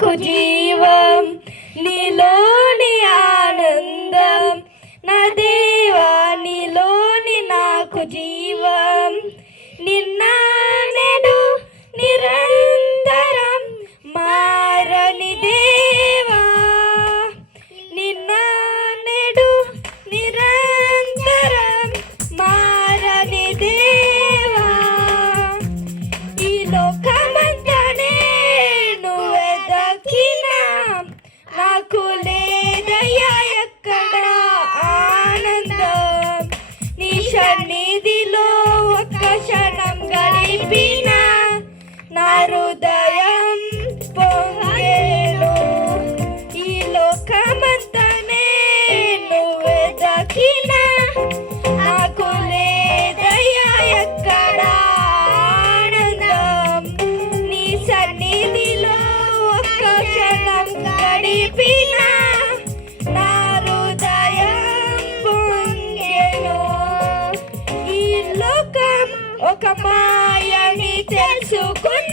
నాకు జీవం, నీలోని ఆనందం, నా దేవా నీలోని నాకు జీవం. నిన్న నేడు నిరంతరం మారని దేవా, నిన్న నేడు నిరంతరం మారని దేవా. ఈ లోకమంతనే నువ్వెదకినా నాకు లేదయ్యా ఎక్కడ ఆనందం. నీ సన్నిధిలో ఒక్క క్షణం గడిపిన నా హృదయం పొంగేను. ఈ లోకమంతనే నువ్వెదకినా నాకు లేదయ్యా ఎక్కడ ఆనందం. నీ సన్నిధిలో ఒక్క క్షణం గడిపిన నా హృదయం పొంగెను. ఈ లోకం ఒక మాయని తెలుసుకున్న